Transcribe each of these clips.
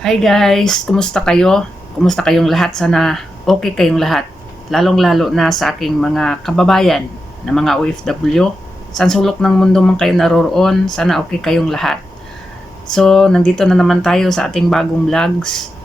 Hi guys, kumusta kayo? Kumusta kayong lahat? Sana okay kayong lahat. Lalong-lalo na sa aking mga kababayan na mga OFW. San sulok ng mundo man kayo naroroon, sana okay kayong lahat. So, nandito na naman tayo sa ating bagong vlogs.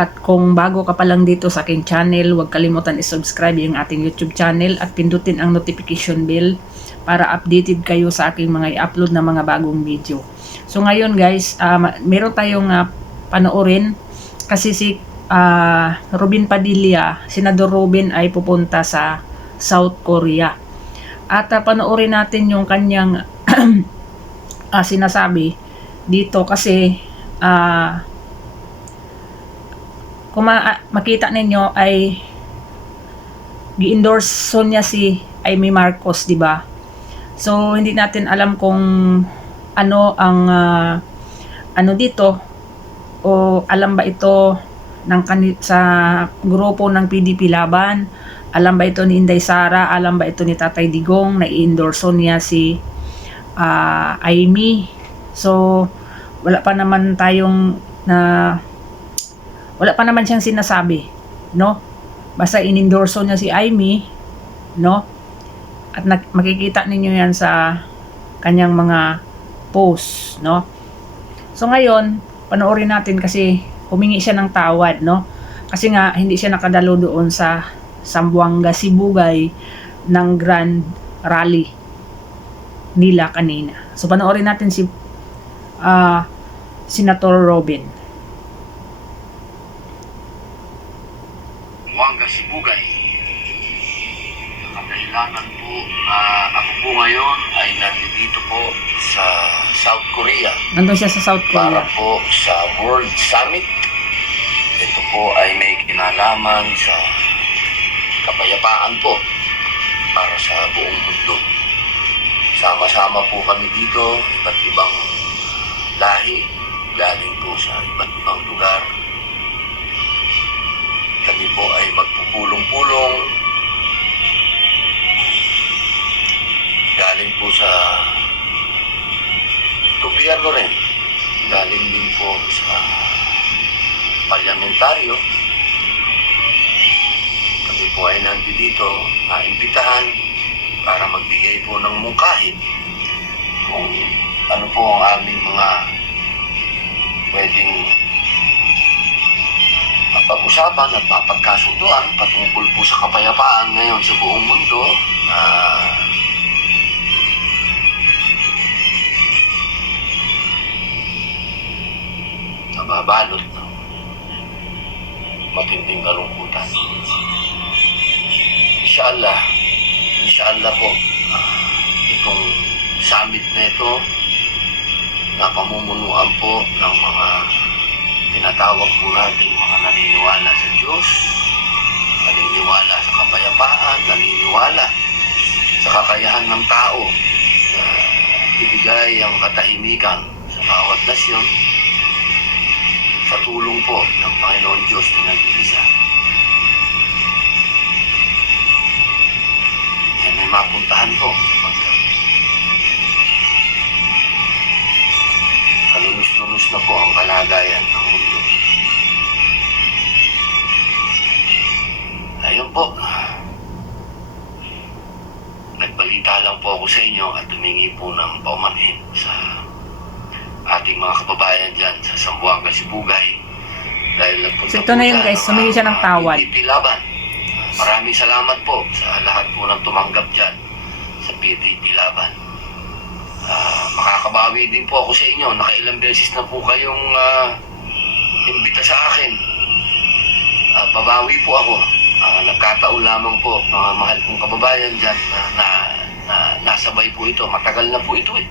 At kung bago ka pa lang dito sa aking channel, huwag kalimutan i-subscribe yung ating YouTube channel at pindutin ang notification bell para updated kayo sa aking mga i-upload na mga bagong video. So ngayon guys, meron tayong panoorin kasi si Robin Padilla, Senador Robin ay pupunta sa South Korea. At panoorin natin yung kanyang sinasabi dito kasi kung makita ninyo ay gi-endorse niya si Amy Marcos, di ba? So hindi natin alam kung ano ang ano dito o alam ba ito ng sa grupo ng PDP Laban, alam ba ito ni Inday Sara, alam ba ito ni Tatay Digong na i-endorse niya si Amy. So wala pa naman siyang sinasabi, no? Basta in-endorse niya si Amy, no? At makikita ninyo yan sa kanyang mga posts, no? So ngayon, panoorin natin kasi humingi siya ng tawad, no? Kasi nga hindi siya nakadalo doon sa Zamboanga Sibugay ng Grand Rally nila kanina. So panoorin natin si Senator Robin. Zamboanga Sibugay. Nakadahilanan po ako po ngayon ay nandito po sa South Korea. Nandun siya sa South Para Korea. po sa World Summit. Ito po ay may kinalaman sa kapayapaan po para sa buong mundo. Sama-sama po kami dito, iba't ibang lahi, galing po sa iba't ibang lugar. Kami po ay magpupulong-pulong galing po sa gobyerno rin, galing din po sa parlamentaryo. Kami po ay nandito naimbitahan para magbigay po ng mungkahin kung ano po ang aming mga pwedeng mapag-usapan at mapagkasunduan patungkol po sa kapayapaan ngayon sa buong mundo na nababalot ng matinding kalungkutan. Inshallah po, itong summit na ito na pamumunuan po ng mga tinatawag po nating mga naniniwala sa Diyos, naniniwala sa kapayapaan, naniniwala sa kakayahan ng tao na ibigay ang katahimikan sa bawat nasyon sa tulong po ng Panginoon Diyos na nag-iisa. Yan ay mapuntahan po sapagkat kalunos-lunos na po ang kalagayan ng mundo. Ayun po, nagbalita lang po ako sa inyo at humingi po ng paumanhin sa ating mga kababayan dyan sa Zamboanga Sibugay dahil nagpunta So ito na yun guys, humingi siya ng tawad. PDP Laban. Maraming salamat po sa lahat po ng tumanggap dyan sa PDP Laban. Makakabawi din po ako sa inyo. Nakailang beses na po kayong imbita sa akin. Babawi po ako. Nagkataon lamang po mga mahal kong kababayan dyan na nasabay po ito. Matagal na po ito eh.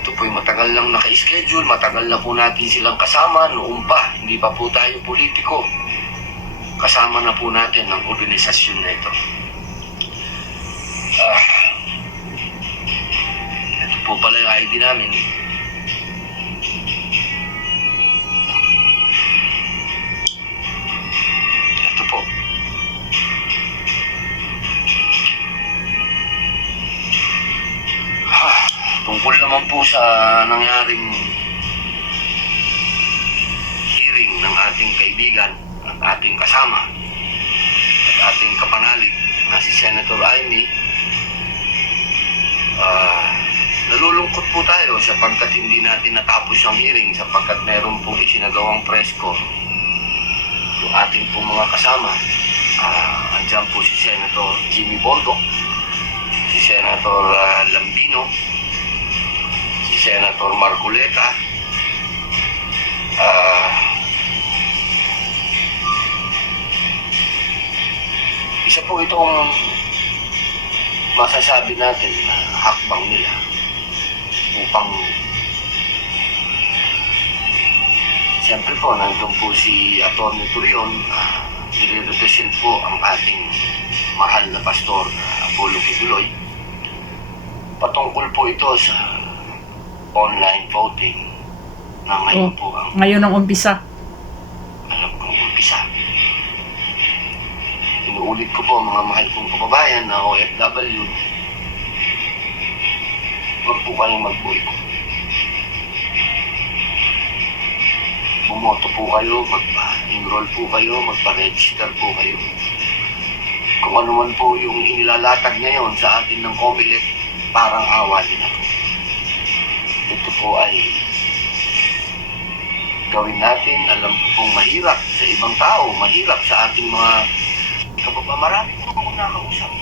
Ito po yung matagal lang naka-schedule. Matagal na po natin silang kasama noong pa. Hindi pa po tayo politiko. Kasama na po natin ang organisasyon na ito. Ito po pala yung ID namin. Ito po. Tungkol naman po sa nangyaring kaibigan at ating kasama at ating kapanalig na si Senator Amy. Nalulungkot po tayo sapagkat hindi natin natapos ang hearing sapagkat meron pong isinagawang press con yung ating pong mga kasama. Andyan po si Senator Jimmy Bongo, si Senator Lambino, si Senator Marcoleta, isa po itong masasabi natin na hakbang nila upang siyempre po nandun po si Atty. Turion, nire-represent po ang ating mahal na pastor Apollo Kibuloy. Patungkol po ito sa online voting na ngayon po ang Ngayon ang umpisa. alam kong umpisa. Inuulit ko po mga mahal kong kababayan na OFW, huwag po kayong mag-boycott. Bumoto po kayo, magpa-enroll po kayo, magpa-register po kayo. Kung ano man po yung inilalatag ngayon sa atin ng COMELEC, parang awa din ako. Ito po ay gawin natin. Alam ko pong mahirap sa ibang tao, mahirap sa ating mga kababayan. Marami po akong nakausap.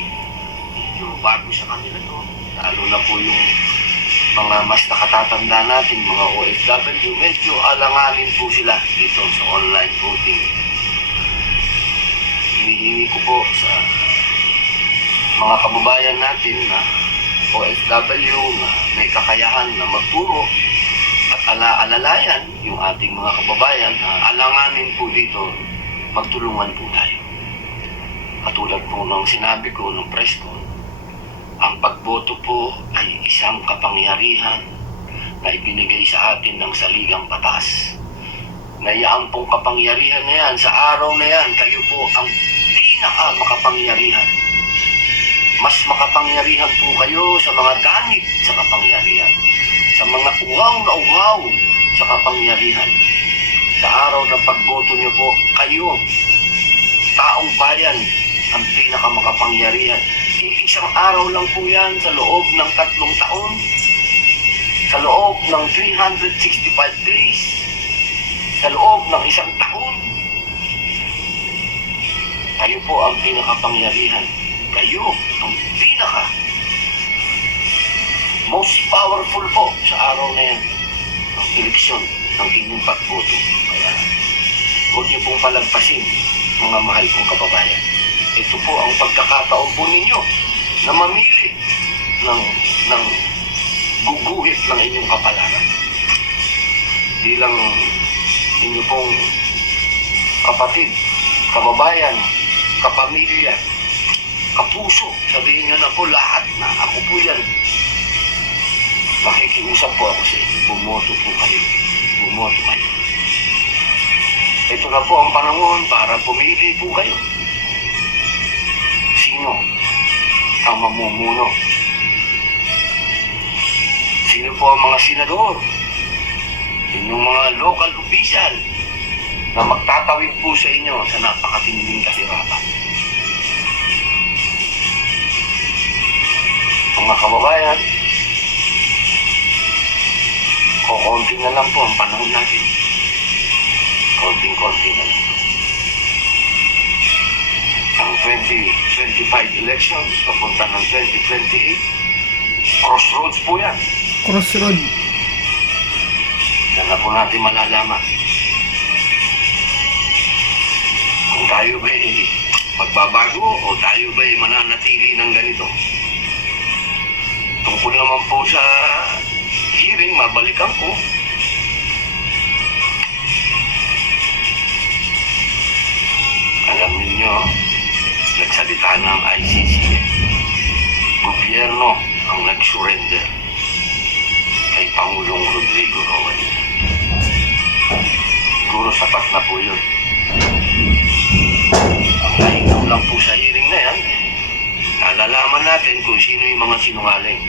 Yung bago sa kanila to, lalo na po yung mga mas nakatatanda natin, mga OFW, medyo alanganin po sila dito sa online voting. Hinihingi ko po sa mga kababayan natin na OFW na may kakayahan na magturo at alalayan yung ating mga kababayan na alanganin po dito, magtulungan po tayo. Katulad po ng sinabi ko ng press con, ang pagboto po ay isang kapangyarihan na ibinigay sa atin ng saligang batas. Nayaan pong kapangyarihan na yan, sa araw na yan, kayo po ang makapangyarihan. Mas makapangyarihan po kayo sa mga ganit sa kapangyarihan, sa mga uhaw na uhaw sa kapangyarihan. Sa araw ng pagboto niyo po, kayo, taong bayan, ang pinakamakapangyarihan. Isang araw lang po yan sa loob ng 3 taon, sa loob ng 365 days, sa loob ng 1 taon. Kayo po ang pinakapangyarihan. Kayo ang most powerful po sa araw na yan ang eleksyon ng inyong pagboto. Kaya huwag niyo pong palagpasin, mga mahal kong kababayan. Ito po ang pagkakataon po ninyo na mamili ng guguhit ng inyong kapalaran. Bilang inyo pong kapatid, kababayan, kapamilya, kapuso, sabihin nyo na po lahat na ako po yan. Makikiusap po ako sa inyo, bumoto po kayo, bumoto kayo. Ito na po ang panahon para pumili po kayo. Sino ang mamumuno? Sino po ang mga senador? Inyong mga local official na magtatawid po sa inyo sa napakatinding kahirapan. Mga kababayan, konti na lang po ang panahon natin. Konting-konti na lang. Ang 2025 elections, papunta ng 2028, crossroads po yan. Crossroad. Yan na po natin malalaman. Kung tayo ba magbabago o tayo ba mananatili ng ganito. Tungkol naman po sa hearing, mabalikan ko. Alam ninyo, nagsalita ng ICC. Gobyerno ang nag-surrender kay Pangulong Rodrigo Roa. Siguro sapat na po yun. Ang nainom lang po sa hearing na yan, nalalaman natin kung sino yung mga sinungaling.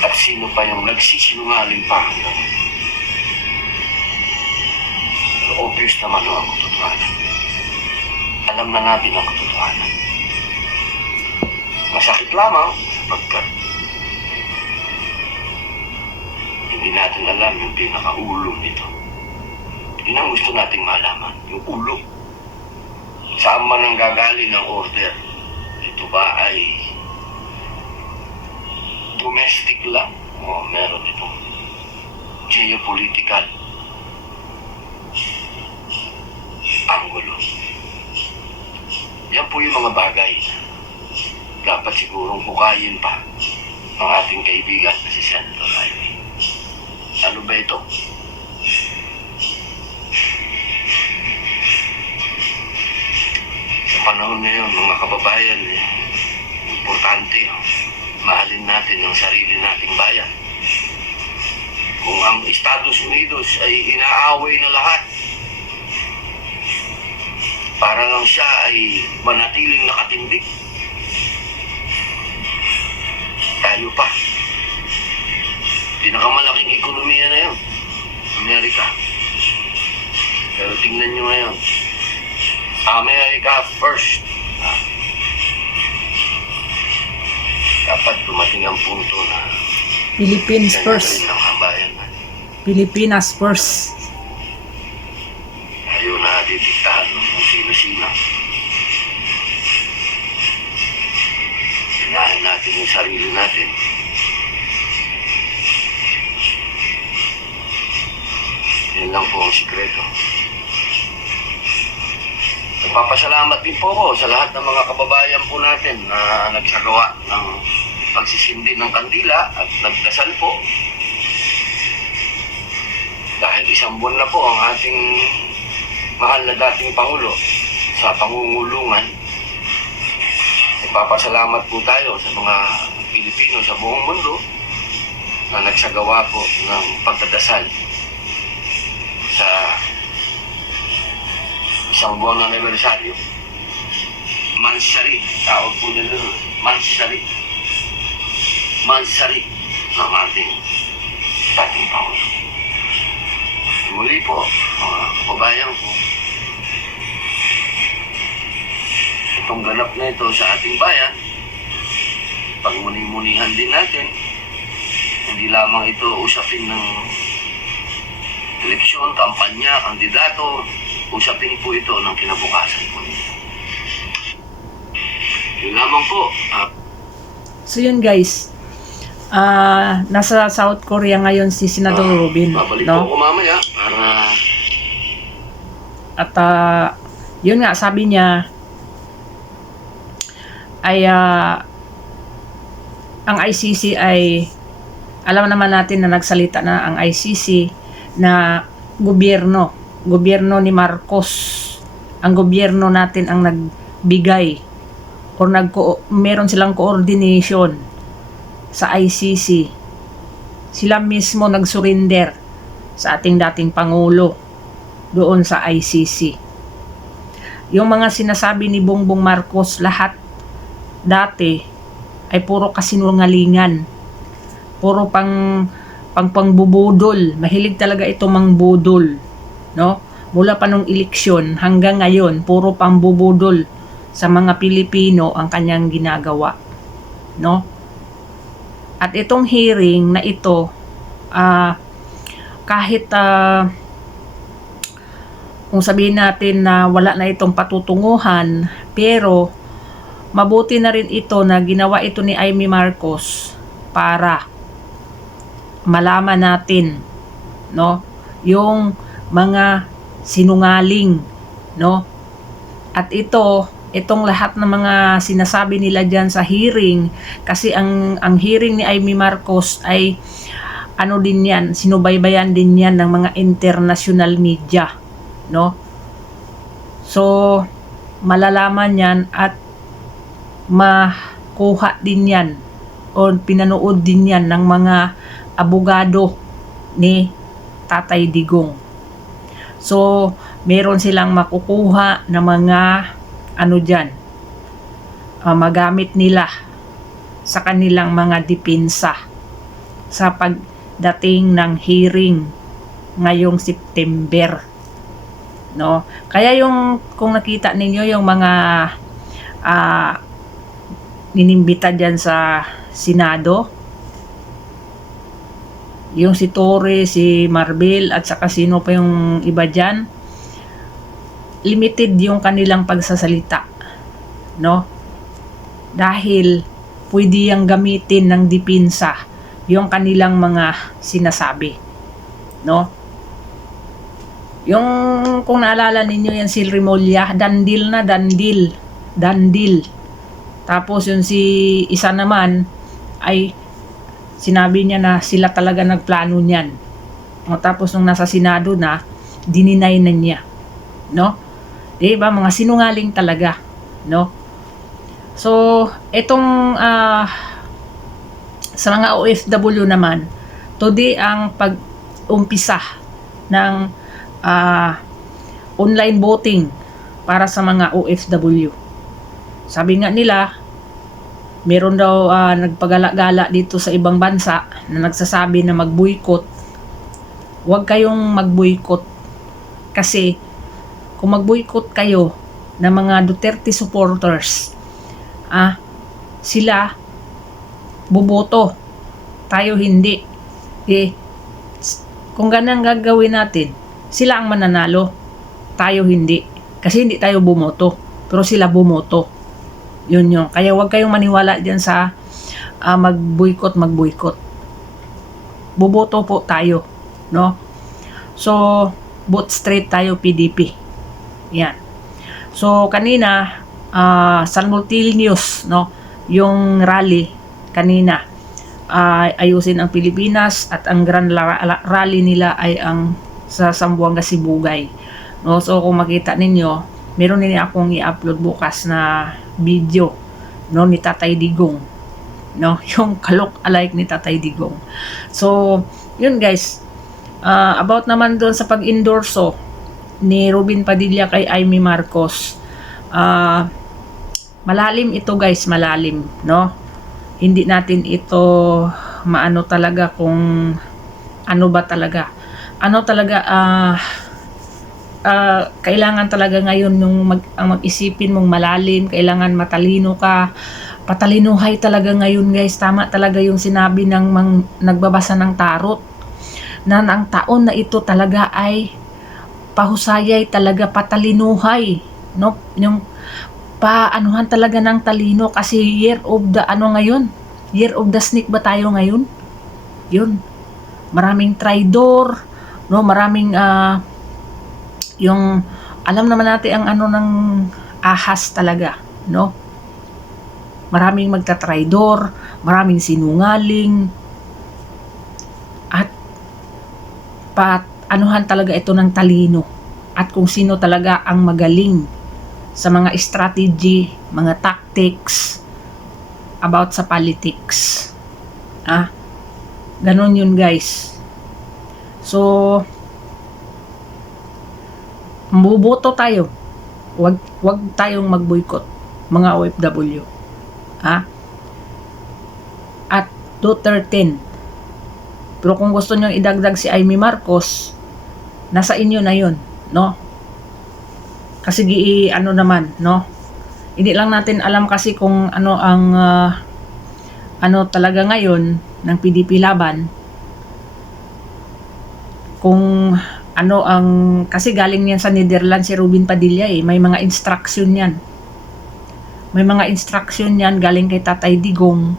At sino pa yung nagsisinungaling pa hanggang. obvious naman ang katotohanan. Alam na natin ang katotohanan. Masakit lamang sapagkat hindi natin alam yung pinakaulo nito. Yun ang gusto nating malaman, yung ulo. Saan man ang gagaling ng order? Ito ba ay domestic lang o meron itong geopolitical angulo? Yan po yung mga bagay na dapat sigurong hukayin pa ng ating kaibigan na si Senator Ivy. Ano ba ito? Sa panahon ngayon, mga kababayan, importante, mahalin natin ang sarili nating bayan. Kung ang Estados Unidos ay inaaway na lahat, para lang siya ay manatiling nakatindig, tayo pa. Pinakamalaking ekonomiya na yun, Amerika. Pero tingnan nyo ngayon, America first. Dapat dumating ang punto na Philippines first. ng kabayan na Pilipinas first. ayaw na didiktahan ng kung sino-sino. Hinahin natin yung sarili natin. Yan lang po ang sikreto. Nagpapasalamat din po ako sa lahat ng mga kababayan po natin na nagsagawa ng pagsisindi ng kandila at nagdasal po. Dahil isang buwan na po ang ating mahal na dating Pangulo sa pangungulungan. Nagpapasalamat po tayo sa mga Pilipino sa buong mundo na nagsagawa po ng pagdadasal sa isang buwan na anibersaryo. Mansari, tawag po nila nun. Mansari ng ating dating Pangulo. Muli po, mga kababayan ko, itong ganap na ito sa ating bayan, pagmuni-munihan din natin, hindi lamang ito usapin ng eleksyon, kampanya, kandidato, usapin po ito ng kinabukasan po nito. Yun lamang po. So yun guys, nasa South Korea ngayon si Senador Robin, Babalik no? po ako mamaya para At yun nga, sabi niya ay ang ICC ay, alam naman natin na nagsalita na ang ICC na gobyerno ni Marcos, ang gobyerno natin ang nagbigay or meron silang coordination sa ICC. Sila mismo nag-surrender sa ating dating Pangulo doon sa ICC. Yung mga sinasabi ni Bongbong Marcos lahat dati ay puro kasinungalingan. Puro pangbubudol. Mahilig talaga ito mangbudol, no? Mula pa nung eleksyon hanggang ngayon, puro pambubudol sa mga Pilipino ang kanyang ginagawa, no? At itong hearing na ito, kahit kung sabihin natin na wala na itong patutunguhan, pero mabuti na rin ito na ginawa ito ni Amy Marcos para malaman natin, no, yung mga sinungaling, no? At itong lahat ng mga sinasabi nila diyan sa hearing, kasi ang hearing ni Amy Marcos ay ano din yan, sinubaybayan din yan ng mga international media, no? So malalaman yan at makuha din yan o pinanood din yan ng mga abogado ni Tatay Digong. So meron silang makukuha na mga ano dyan, magamit nila sa kanilang mga depensa sa pagdating ng hearing ngayong September. no? Kaya yung kung nakita ninyo yung mga inimbita diyan sa Senado, yung si Torre, si Marbil at saka sino pa yung iba diyan, limited yung kanilang pagsasalita, no? Dahil pwede yang gamitin ng depensa yung kanilang mga sinasabi, no? Yung kung naalala ninyo yan si Remulla, dandil na dandil, dandil. Tapos yung si isa naman ay sinabi niya na sila talaga nagplano niyan. O, tapos nung nasa Senado na, dininay na niya, no? Diba, mga sinungaling talaga, no? So, itong sa mga OFW naman, today ang pag-umpisa ng online voting para sa mga OFW. Sabi nga nila, meron daw nagpagala-gala dito sa ibang bansa na nagsasabi na mag-boycott. Huwag kayong mag-boycott kasi kung mag-boycott kayo ng mga Duterte supporters, sila buboto, tayo hindi. Kung ganang gagawin natin, sila ang mananalo, tayo hindi. Kasi hindi tayo bumoto, pero sila bumoto. Yun yung. Kaya huwag kayong maniwala dyan sa mag-boycott. Buboto po tayo, no? So, vote straight tayo PDP. Yan. So, kanina, San Multilineos, no? Yung rally, kanina, ayusin ang Pilipinas at ang grand rally nila ay ang sa Zamboanga Sibugay. No? So, kung makita ninyo, meron din akong i-upload bukas na video, no, ni Tatay Digong, no, yung kalok-alike ni Tatay Digong. So, yun guys, about naman doon sa pag-endorso ni Robin Padilla kay Amy Marcos, malalim ito guys, malalim, no? Hindi natin ito maano talaga kung ano ba talaga. Ano talaga, kailangan talaga ngayon yung mag-isipin mong malalim, kailangan matalino ka, patalinuhay talaga ngayon guys. Tama talaga yung sinabi ng nagbabasa ng tarot, na ang taon na ito talaga ay pahusayay talaga, patalinuhay, no? Yung paanuhan talaga ng talino, kasi year of the ngayon, year of the snake ba tayo ngayon? Yun, maraming traidor, no? Maraming yung alam naman natin ang ng ahas talaga, no? Maraming magtatraidor, maraming sinungaling, at anuhan talaga ito ng talino, at kung sino talaga ang magaling sa mga strategy, mga tactics about sa politics. Ganon yun guys. So, buboto tayo. Wag tayong mag-boycott, mga OFW. At Duterte. Pero kung gusto nyo idagdag si Amy Marcos, nasa inyo na yun, no? Kasi naman, no? Hindi lang natin alam kasi kung ano ang talaga ngayon ng PDP laban. Kung kasi galing yan sa Netherlands si Robin Padilla may mga instruction yan. May mga instruction yan galing kay Tatay Digong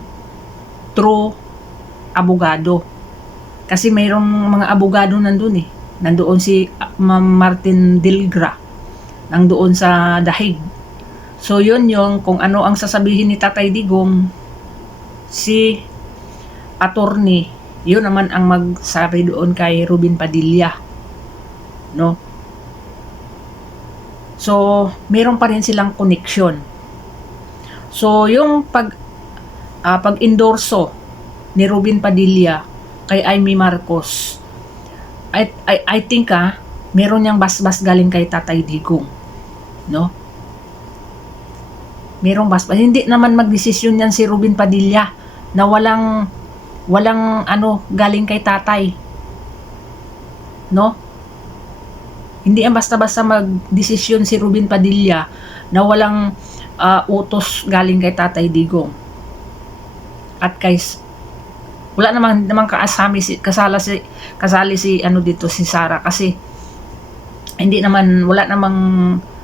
through abogado. Kasi mayroong mga abogado nandun Nandoon si Ma'am Martin Dilgra, nandoon sa Dahig. So yun yung kung ano ang sasabihin ni Tatay Digong, si attorney, yun naman ang magsabi doon kay Robin Padilla, no? So meron pa rin silang connection. So yung pag-endorso ni Robin Padilla kay Amy Marcos, I think meron niyang basbas galing kay Tatay Digong, no? Merong basbas. Hindi naman magdesisyon yan si Robin Padilla na walang galing kay tatay, no? Hindi ang basta-basta magdesisyon si Ruben Padilla na walang utos galing kay Tatay Digong. At wala namang kasali si ano dito si Sara, kasi wala namang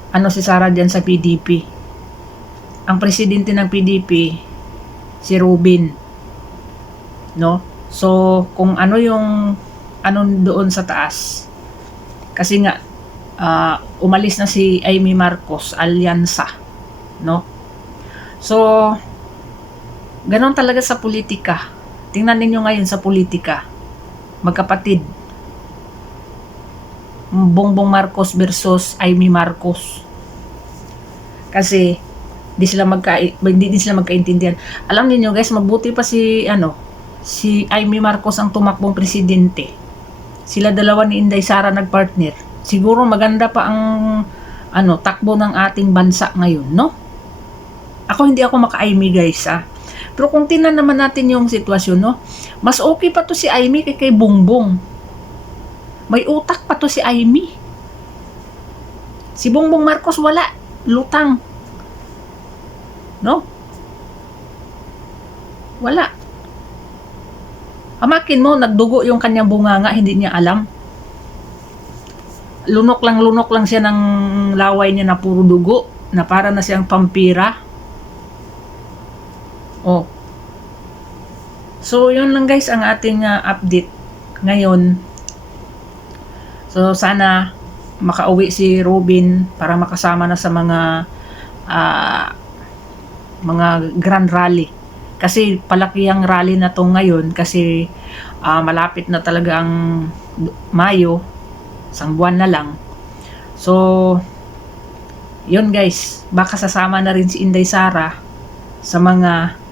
ano si Sara diyan sa PDP. Ang presidente ng PDP si Ruben, no? So kung ano yung ano doon sa taas, kasi nga umalis na si Amy Marcos, alyansa, no? So ganon talaga sa politika. Tingnan ninyo ngayon sa politika, magkapatid, Bongbong Marcos versus Amy Marcos. Kasi hindi din sila magkaintindihan. Alam niyo guys, mabuti pa si Amy Marcos ang tumakbong presidente. Sila dalawa ni Inday Sara nagpartner. Siguro maganda pa ang takbo ng ating bansa ngayon, no? Hindi ako maka-Amy guys, Pero kung tingnan naman natin yung sitwasyon, no? Mas okay pa to si Amy kay Bongbong. May utak pa to si Amy. Si Bongbong Marcos wala, lutang. No? Wala. Amakin mo, nagdugo yung kanyang bunganga, hindi niya alam. Lunok lang siya ng laway niya na puro dugo, na para na siyang pampira. Oh. So, yun lang guys ang ating update ngayon. So, sana makauwi si Ruben para makasama na sa mga grand rally. Kasi palaki ang rally na to ngayon kasi malapit na talaga ang Mayo, isang buwan na lang. So, yun guys, baka sasama na rin si Inday Sara sa mga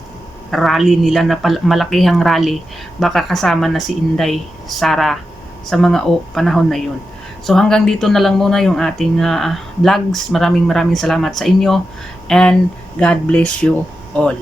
rally nila na malakihang rally. Baka kasama na si Inday Sara sa mga panahon na yun. So hanggang dito na lang muna yung ating vlogs. Maraming salamat sa inyo and God bless you all.